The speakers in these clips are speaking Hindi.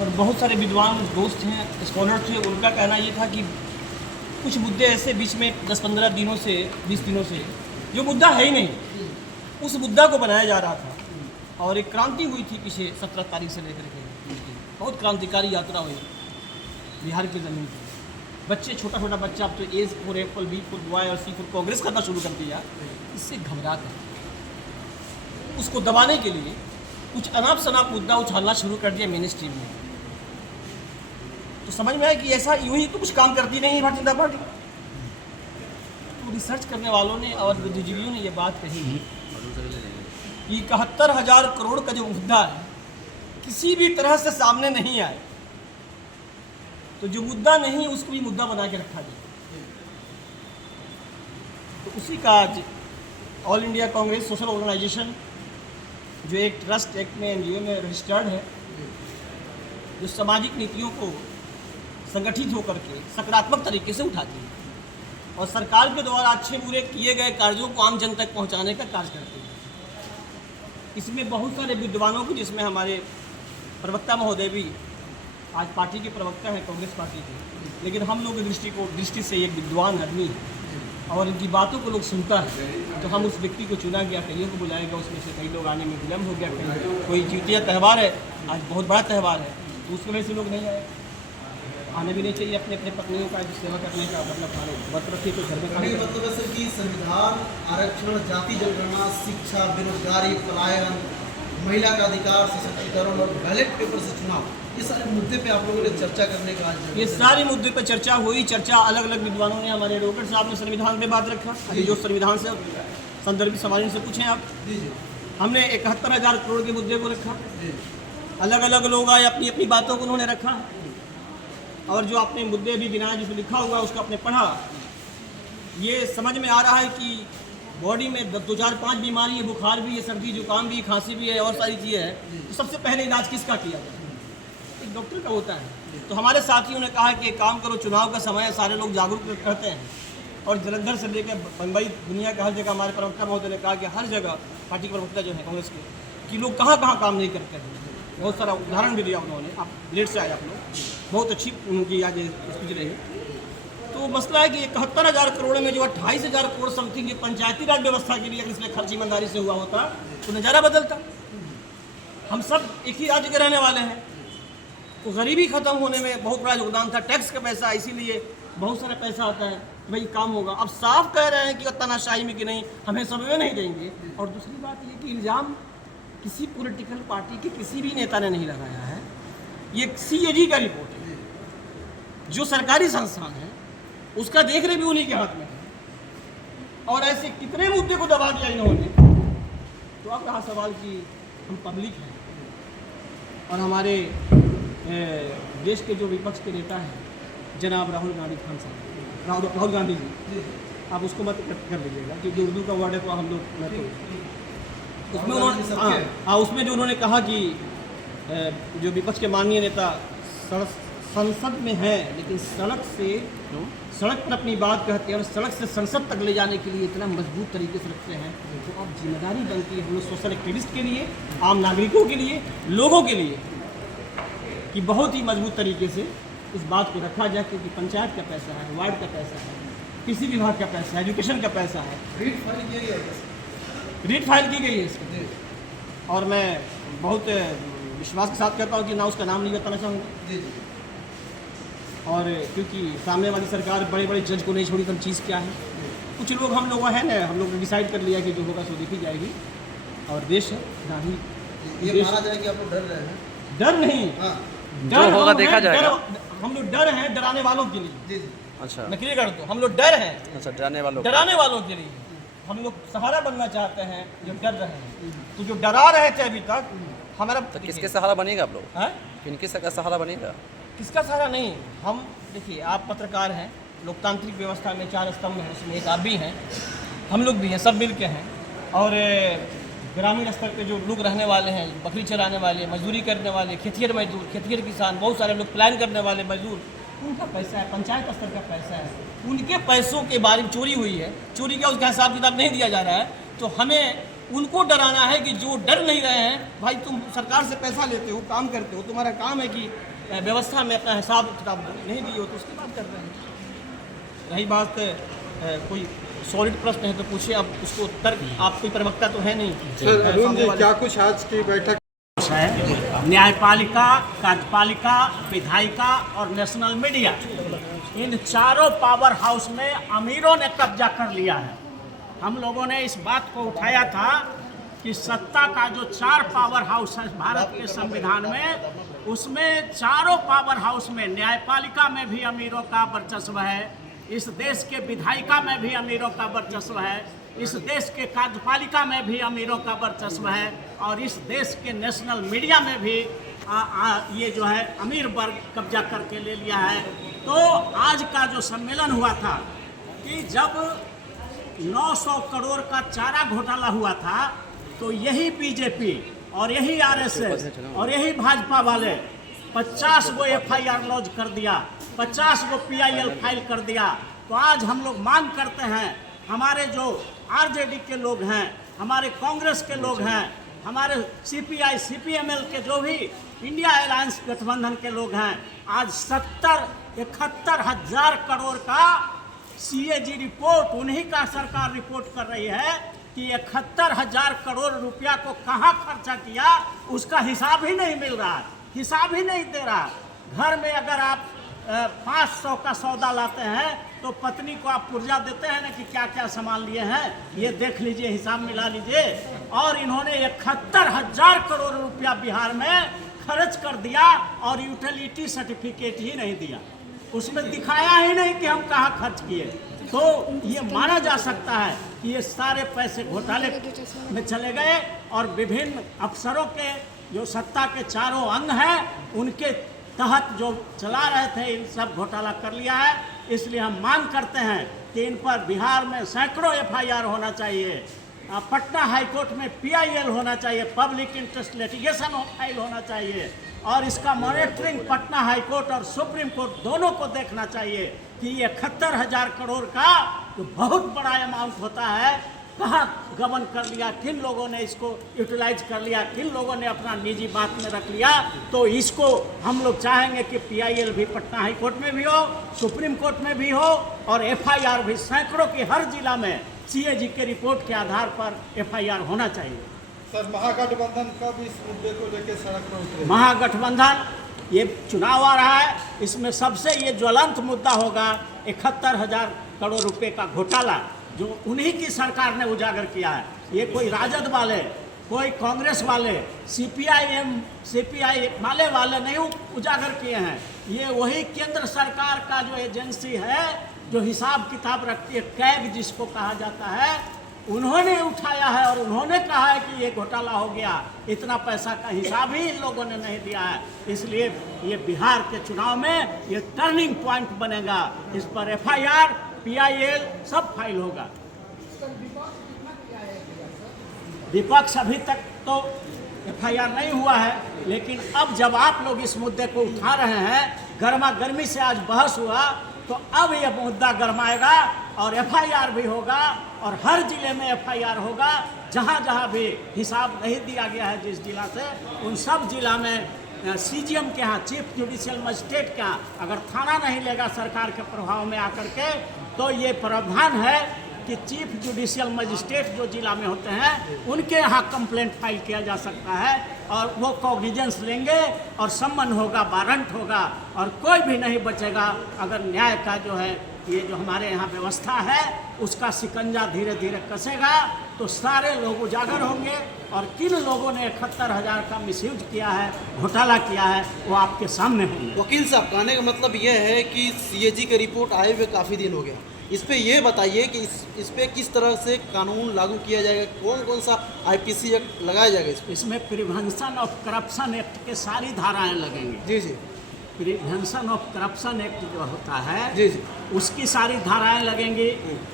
और बहुत सारे विद्वान दोस्त हैं, स्कॉलर थे, उनका कहना ये था कि कुछ मुद्दे ऐसे बीच में 10-15 दिनों से 20 दिनों से जो मुद्दा है ही नहीं, उस मुद्दा को बनाया जा रहा था। और एक क्रांति हुई थी पीछे 17 तारीख से लेकर के, बहुत क्रांतिकारी यात्रा हुई बिहार की ज़मीन पर। बच्चे, छोटा छोटा बच्चा अब तो A for Apple, B for boy और C फॉर कांग्रेस करना शुरू कर दिया। इससे घबरा कर उसको दबाने के लिए कुछ अनाप शनाप मुद्दा उछालना शुरू कर दिया मेन स्ट्रीम में। तो समझ में आया कि ऐसा यूं ही तो कुछ काम करती नहीं है भारतीय जनता पार्टी। तो रिसर्च करने वालों ने और बुद्धिजीवियों ने ये बात कही कि 71,000 करोड़ का जो मुद्दा है किसी भी तरह से सामने नहीं आए, तो जो मुद्दा नहीं उसको भी मुद्दा बना के रखा गया। तो उसी का आज all India Congress social organisation, जो एक ट्रस्ट एक्ट में NGO में रजिस्टर्ड है, जो सामाजिक नीतियों को संगठित होकर के सकारात्मक तरीके से उठाती है और सरकार के द्वारा अच्छे बुरे किए गए कार्यों को आम जन तक पहुंचाने का कार्य करती है। इसमें बहुत सारे विद्वानों को, जिसमें हमारे प्रवक्ता महोदय भी आज पार्टी के प्रवक्ता हैं कांग्रेस पार्टी के, लेकिन हम लोग की दृष्टि से एक विद्वान आदमी है और इनकी बातों को लोग सुनता है, तो हम उस व्यक्ति को चुना गया, कईयों को बुलाया गया। उसमें से कई लोग आने में विलम्ब हो गया, कहीं कोई जितिया त्यौहार है, आज बहुत बड़ा त्यौहार है, तो उसकी वजह से लोग नहीं आए। आने भी नहीं चाहिए, अपने अपने पत्नियों का सेवा करने का मतलब व्रत रखिए तो घर में खाने का। मतलब है सर कि संविधान, आरक्षण, जाति जनगणना, शिक्षा, बेरोजगारी, पलायन, महिला का अधिकार, सशक्तिकरण और बैलेट पेपर से चुनाव, ये सारे मुद्दे पे आप लोगों ने चर्चा करने का ये सारे मुद्दे पे चर्चा हुई। चर्चा अलग अलग विद्वानों ने, हमारे एडवोकेट साहब ने संविधान पे बात रखा, जो संविधान से संदर्भित सवाल से पूछें आप। हमने 71,000 करोड़ के मुद्दे को रखा, अलग अलग लोग आए, अपनी अपनी बातों को उन्होंने रखा और जो आपने मुद्दे भी गिनाए, जिसमें लिखा हुआ उसको आपने पढ़ा। ये समझ में आ रहा है कि बॉडी में 2-4-5 बीमारी है, बुखार भी है, सर्दी जुकाम भी है, खांसी भी है और सारी चीज़ें हैं, तो सबसे पहले इलाज किसका किया जाए? एक डॉक्टर का होता है। तो हमारे साथियों ने कहा कि एक काम करो, चुनाव का समय है, सारे लोग जागरूक रहते हैं और जलंधर से लेकर बम्बई, दुनिया का हर जगह हमारे प्रवक्ता महोदय ने कहा कि हर जगह पार्टी के प्रवक्ता जो है कांग्रेस के, कि लोग कहाँ कहाँ काम नहीं करते हैं। बहुत सारा उदाहरण भी दिया उन्होंने, आप लेट से आए आप लोग, बहुत अच्छी उनकी आज स्पीच रही। तो मसला है कि 71,000 करोड़ में जो 28,000 करोड़ समथिंग पंचायती राज व्यवस्था के लिए अगर इसमें खर्च ईमानदारी से हुआ होता तो नज़ारा बदलता। हम सब एक ही राज्य के रहने वाले हैं, तो गरीबी ख़त्म होने में बहुत बड़ा योगदान था। टैक्स का पैसा, इसीलिए बहुत सारा पैसा आता है, भाई काम होगा। अब साफ कह रहे हैं कि तानाशाही में कि नहीं, हमें सब में नहीं देंगे। और दूसरी बात ये कि इल्ज़ाम किसी पॉलिटिकल पार्टी के किसी भी नेता ने नहीं लगाया है, ये CAG का रिपोर्ट है, जो सरकारी संस्थान है उसका देख रहे भी उन्हीं के हाथ में है। और ऐसे कितने मुद्दे को दबा दिया इन्होंने। तो अब कहा सवाल कि हम पब्लिक हैं और हमारे देश के जो विपक्ष के नेता हैं जनाब राहुल गांधी खान साहब, राहुल गांधी जी, आप उसको मत कर लीजिएगा क्योंकि उर्दू का वर्ड है तो हम लोग मैं तो उसमें उन्होंने उसमें जो उन्होंने कहा कि जो विपक्ष के माननीय नेता संसद में है लेकिन सड़क पर अपनी बात कहते हैं और सड़क से संसद तक ले जाने के लिए इतना मजबूत तरीके से रखते हैं, तो अब जिम्मेदारी बनती है हम लोग सोशल एक्टिविस्ट के लिए, आम नागरिकों के लिए, लोगों के लिए, कि बहुत ही मजबूत तरीके से इस बात को रखा जाए। क्योंकि पंचायत का पैसा है, वार्ड का पैसा है, कृषि विभाग का पैसा है, एजुकेशन का पैसा है। रीट फाइल की गई है इसकी, और मैं बहुत विश्वास के साथ कहता हूँ कि ना उसका नाम नहीं बताना चाहूँगा। और क्योंकि सामने वाली सरकार बड़े बड़े जज को नहीं छोड़ी, तो चीज़ क्या है, कुछ लोग हम लोग हैं ना, हम लोग ने डिसाइड कर लिया कि जो होगा सो देखी जाएगी। और देश है ये माना जाए कि आप लोग डर रहे हैं? डर नहीं, डर होगा देखा जाएगा। हम लोग डर हैं डराने वालों के लिए। अच्छा, मैं क्लियर कर दूं, हम लोग डर हैं, अच्छा, डराने वालों के लिए। हम लोग सहारा बनना चाहते हैं जो डर रहे हैं। तो जो डरा रहे थे अभी तक हमारा, तो किसके सहारा बनेगा आप लोग? हैं? किनके सहारा बनेगा? किसका सहारा नहीं, हम देखिए, आप पत्रकार हैं, लोकतांत्रिक व्यवस्था में 4 स्तंभ हैं, उसमें एक आप भी हैं, हम लोग भी हैं, सब मिल के हैं। और ग्रामीण स्तर पे जो लोग रहने वाले हैं, बकरी चराने वाले, मजदूरी करने वाले, खेतिहर मजदूर, खेतिहर किसान, बहुत सारे लोग प्लान करने वाले मजदूर, उनका पैसा है, पंचायत स्तर का पैसा है, उनके पैसों के बारे में चोरी हुई है, चोरी का उसका हिसाब किताब नहीं दिया जा रहा है। तो हमें उनको डराना है कि जो डर नहीं रहे हैं, भाई तुम सरकार से पैसा लेते हो, काम करते हो, तुम्हारा काम है कि व्यवस्था में अपना हिसाब किताब नहीं दिए हो तो उसकी बात कर रहे हैं। रही बात कोई सॉलिड प्रश्न है तो पूछिए, अब उसको उत्तर, आप कोई प्रवक्ता तो है नहीं। अरुण जी, क्या कुछ आज की बैठक है? न्यायपालिका, कार्यपालिका, विधायिका और नेशनल मीडिया, इन चारों पावर हाउस में अमीरों ने कब्जा कर लिया है। हम लोगों ने इस बात को उठाया था कि सत्ता का जो 4 पावर हाउस है भारत के संविधान में, उसमें चारों पावर हाउस में न्यायपालिका में भी अमीरों का वर्चस्व है, इस देश के विधायिका में भी अमीरों का वर्चस्व है, इस देश के कार्यपालिका में भी अमीरों का वर्चस्व है, और इस देश के नेशनल मीडिया में भी ये जो है अमीर वर्ग कब्जा करके ले लिया है। तो आज का जो सम्मेलन हुआ था कि जब 900 करोड़ का चारा घोटाला हुआ था, तो यही बीजेपी और यही आरएसएस और यही भाजपा वाले 50 गो FIR लॉन्च कर दिया, 50 गो PIL फाइल कर दिया। तो आज हम लोग मांग करते हैं, हमारे जो RJD के लोग हैं, हमारे कांग्रेस के लोग हैं, हमारे CPI CPML के जो भी इंडिया अलायंस गठबंधन के लोग हैं, आज 71 हज़ार करोड़ का CAG रिपोर्ट, उन्हीं का सरकार रिपोर्ट कर रही है कि 71 हज़ार करोड़ रुपया को कहाँ खर्चा किया, उसका हिसाब ही नहीं मिल रहा, हिसाब ही नहीं दे रहा। घर में अगर आप 500 का सौदा लाते हैं तो पत्नी को आप पुर्जा देते हैं ना कि क्या क्या सामान लिए हैं, ये देख लीजिए, हिसाब मिला लीजिए। और इन्होंने 71 हज़ार करोड़ रुपया बिहार में खर्च कर दिया और यूटिलिटी सर्टिफिकेट ही नहीं दिया, उसमें दिखाया ही नहीं कि हम कहाँ खर्च किए। तो ये माना जा सकता है कि ये सारे पैसे घोटाले में चले गए और विभिन्न अफसरों के जो सत्ता के चारों अंग हैं उनके तहत जो चला रहे थे, इन सब घोटाला कर लिया है। इसलिए हम मांग करते हैं कि इन पर बिहार में सैकड़ों FIR होना चाहिए, पटना हाईकोर्ट में PIL होना चाहिए, पब्लिक इंटरेस्ट लिटिगेशन फाइल होना चाहिए, और इसका मॉनिटरिंग पटना हाईकोर्ट और सुप्रीम कोर्ट दोनों को देखना चाहिए कि ये 71 हज़ार करोड़ का जो बहुत बड़ा अमाउंट होता है, कहाँ गबन कर लिया, किन लोगों ने इसको यूटिलाइज कर लिया, किन लोगों ने अपना निजी बात में रख लिया। तो इसको हम लोग चाहेंगे कि PIL भी पटना हाई कोर्ट में भी हो, सुप्रीम कोर्ट में भी हो, और FIR भी सैकड़ों की हर जिला में CAG के रिपोर्ट के आधार पर FIR होना चाहिए। सर, महागठबंधन कब इस मुद्दे को लेकर सड़क पर उतरे? महागठबंधन, ये चुनाव आ रहा है, इसमें सबसे ये ज्वलंत मुद्दा होगा 71 हज़ार करोड़ रुपए का घोटाला, जो उन्हीं की सरकार ने उजागर किया है। ये कोई राजद वाले, कोई कांग्रेस वाले, CPI वाले नहीं उजागर किए हैं, ये वही केंद्र सरकार का जो एजेंसी है जो हिसाब किताब रखती है, कैग जिसको कहा जाता है, उन्होंने उठाया है और उन्होंने कहा है कि ये घोटाला हो गया, इतना पैसा का हिसाब ही इन लोगों ने नहीं दिया है। इसलिए ये बिहार के चुनाव में ये टर्निंग पॉइंट बनेगा, इस पर FIR PIL सब फाइल होगा। विपक्ष अभी तक तो FIR नहीं हुआ है, लेकिन अब जब आप लोग इस मुद्दे को उठा रहे हैं, गर्मा गर्मी से आज बहस हुआ, तो अब यह मुद्दा गरमाएगा और FIR भी होगा, और हर जिले में FIR होगा। जहाँ जहाँ भी हिसाब नहीं दिया गया है जिस जिला से, उन सब जिला में CGM के यहाँ, चीफ जुडिशियल मजिस्ट्रेट का अगर थाना नहीं लेगा सरकार के प्रभाव में आकर के, तो ये प्रावधान है कि चीफ जुडिशियल मजिस्ट्रेट जो जिला में होते हैं उनके यहाँ कंप्लेंट फाइल किया जा सकता है, और वो कॉग्निजेंस लेंगे और सम्मन होगा, वारंट होगा, और कोई भी नहीं बचेगा अगर न्याय का जो है ये जो हमारे यहाँ व्यवस्था है उसका शिकंजा धीरे धीरे कसेगा, तो सारे लोग उजागर होंगे, और किन लोगों ने 71 हज़ार का मिसयूज किया है, घोटाला किया है, वो आपके सामने होंगे। वकील साहब, कहने का मतलब ये है कि CAG की रिपोर्ट आए हुए काफ़ी दिन हो गया, इस पे ये बताइए कि इस पे किस तरह से कानून लागू किया जाएगा, कौन कौन सा IPC एक्ट लगाया जाएगा इस पे? इसमें प्रिवेंशन ऑफ करप्शन एक्ट के सारी धाराएं लगेंगी। जी जी। प्रिवेंशन ऑफ करप्शन एक्ट जो होता है, जी जी, उसकी सारी धाराएं लगेंगी,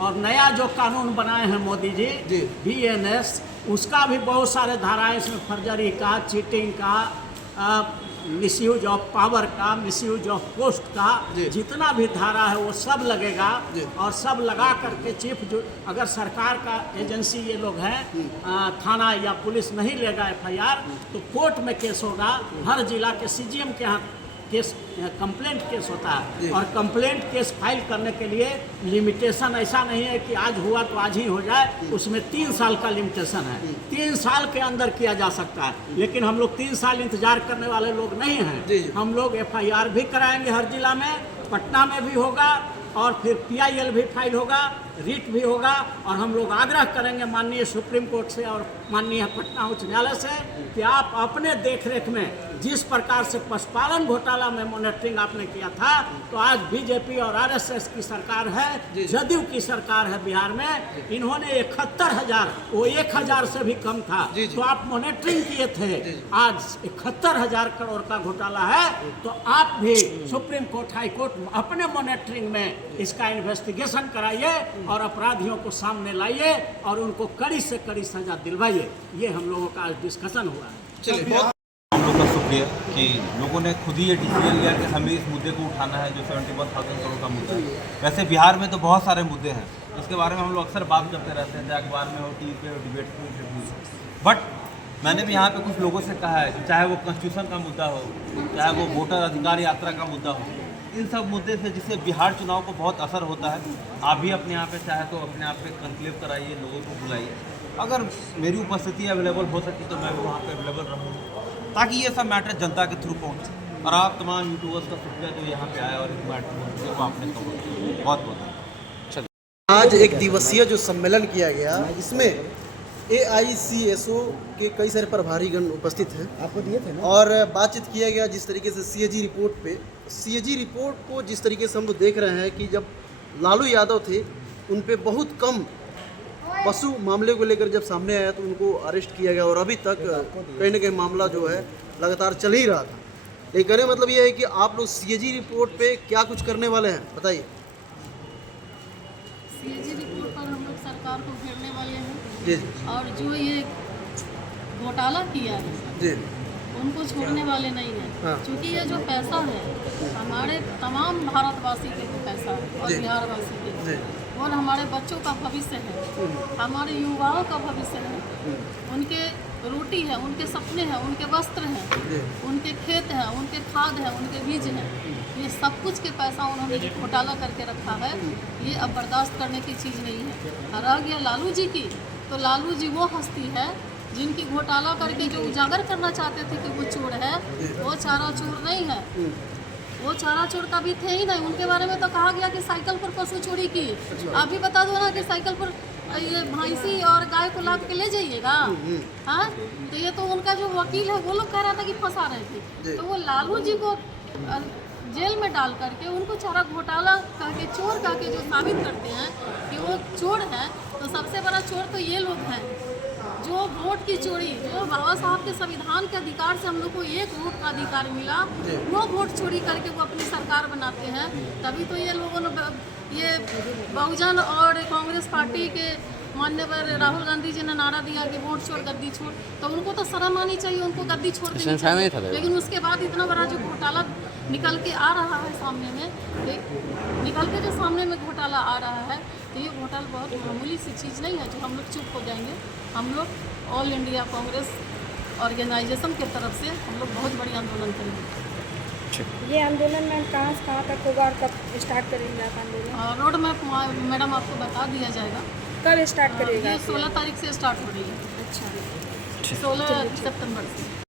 और नया जो कानून बनाए हैं मोदी जी, जी। BNS, उसका भी बहुत सारे धाराएं इसमें, फर्जरी का, चीटिंग का, मिसयूज ऑफ पावर का, मिसयूज ऑफ पोस्ट का जितना भी धारा है वो सब लगेगा। और सब लगा करके चीफ जो अगर सरकार का एजेंसी ये लोग हैं थाना या पुलिस नहीं लेगा एफआईआर तो कोर्ट में केस होगा। हर जिला के सीजीएम के यहाँ केस कंप्लेंट केस होता है और कंप्लेंट केस फाइल करने के लिए लिमिटेशन ऐसा नहीं है कि आज हुआ तो आज ही हो जाए, उसमें 3 साल का लिमिटेशन है। 3 साल के अंदर किया जा सकता है, लेकिन हम लोग 3 साल इंतजार करने वाले लोग नहीं हैं। हम लोग एफआईआर भी कराएंगे हर जिला में, पटना में भी होगा और फिर पीआईएल भी फाइल होगा, रिट भी होगा। और हम लोग आग्रह करेंगे माननीय सुप्रीम कोर्ट से और माननीय पटना उच्च न्यायालय से कि आप अपने देखरेख में जिस प्रकार से पशुपालन घोटाला में मॉनिटरिंग आपने किया था, तो आज बीजेपी और आरएसएस की सरकार है, जदयू की सरकार है बिहार में, इन्होंने 71,000 वो 1,000 से भी कम था तो आप मॉनिटरिंग किए थे। आज 71,000 करोड़ का घोटाला है तो आप भी सुप्रीम कोर्ट हाई कोर्ट अपने मॉनिटरिंग में इसका इन्वेस्टिगेशन कराइए और अपराधियों को सामने लाइए और उनको कड़ी से कड़ी सजा दिलवाइए। ये हम लोगों का डिस्कशन हुआ है। हम लोग का शुक्रिया कि लोगों ने खुद ही ये डिसीजन लिया कि हमें इस मुद्दे को उठाना है जो 71,000 करोड़ का मुद्दा है। वैसे बिहार में तो बहुत सारे मुद्दे हैं, इसके बारे में हम लोग अक्सर बात करते रहते हैं, चाहे अखबार में हो, टीवी पे हो, डिबेट में। बट मैंने भी यहाँ पे कुछ लोगों से कहा है कि चाहे वो कॉन्स्टिट्यूशन का मुद्दा हो, चाहे वो वोटर अधिकार यात्रा का मुद्दा हो, इन सब मुद्दे से जिससे बिहार चुनाव को बहुत असर होता है, आप भी अपने यहाँ पे चाहे तो अपने आप पे कंक्लेव कराइए, लोगों को बुलाइए। अगर मेरी उपस्थिति अवेलेबल हो सकती तो मैं भी वहाँ पे अवेलेबल रहूँगा ताकि ये सब मैटर जनता के थ्रू पहुँचे। और आप तमाम यूट्यूबर्स का शुक्रिया जो यहाँ पे आए और इस मैटर को आपने कवर किया, बहुत बहुत। आज एक दिवसीय जो सम्मेलन किया गया, इसमें AICSO के कई सारे प्रभारीगण उपस्थित हैं, आपको दिए थे ना? और बातचीत किया गया जिस तरीके से CAG रिपोर्ट पे, CAG रिपोर्ट को जिस तरीके से हम लोग देख रहे हैं कि जब लालू यादव थे उन पे बहुत कम पशु मामले को लेकर जब सामने आया तो उनको अरेस्ट किया गया और अभी तक कहीं ना कहीं मामला जो है लगातार चल ही रहा था। एक कहने मतलब ये है कि आप लोग CAG रिपोर्ट पे क्या कुछ करने वाले हैं, बताइए। CAG रिपोर्ट पर हम लोग सरकार को घेरने वाले हैं जी और जो ये घोटाला किया है जी उनको छोड़ने वाले नहीं हैं। हाँ। क्योंकि ये जो पैसा है हमारे तमाम भारतवासी के जो पैसा है और बिहारवासी के और हमारे बच्चों का भविष्य है, हमारे युवाओं का भविष्य है, उनके रोटी है, उनके सपने हैं, उनके वस्त्र हैं, उनके खेत हैं, उनके खाद हैं, उनके बीज हैं, ये सब कुछ के पैसा उन्होंने जो घोटाला करके रखा है ये अब बर्दाश्त करने की चीज़ नहीं है। रह गया लालू जी की, तो लालू जी वो हस्ती है जिनकी घोटाला करके जो उजागर करना चाहते थे कि वो चोर है, वो चारा चोर नहीं है, वो चारा चोर का भी थे ही नहीं। उनके बारे में तो कहा गया कि साइकिल पर पशु चोरी की। आप भी बता दो ना कि साइकिल पर ये भैंसी और गाय को लाद के ले जाइएगा। हाँ, तो ये तो उनका जो वकील है वो लोग कह रहा था कि फंसा रहे थे, तो वो लालू जी को जेल में डाल करके उनको चारा घोटाला कह के चोर कह के जो साबित करते हैं कि वो चोर हैं, तो सबसे बड़ा चोर तो ये लोग हैं जो वोट की चोरी, जो बाबा साहब के संविधान के अधिकार से हम लोग को एक वोट का अधिकार मिला, वो वोट चोरी करके वो अपनी सरकार बनाते हैं। तभी तो ये लोगों ने ये बहुजन और कांग्रेस पार्टी के मान्यवर राहुल गांधी जी ने नारा दिया कि वोट छोड़ गद्दी छोड़, तो उनको तो शर्म आनी चाहिए, उनको गद्दी छोड़ देनी चाहिए। लेकिन उसके बाद इतना बड़ा जो घोटाला निकल के आ रहा है सामने में, निकल के जो सामने में घोटाला आ रहा है, तो ये घोटाला बहुत मामूली सी चीज़ नहीं है जो हम लोग चुप हो जाएंगे। हम लोग ऑल इंडिया कांग्रेस ऑर्गेनाइजेशन की तरफ से हम लोग बहुत बड़ी आंदोलन करेंगे। ये आंदोलन में कहाँ तक होगा और कब स्टार्ट करेंगे आप आंदोलन? रोड मैप मैडम आपको बता दिया जाएगा। कब स्टार्ट करेगा? ये 16 तारीख से स्टार्ट हो रही है। अच्छा, 16 सितंबर से।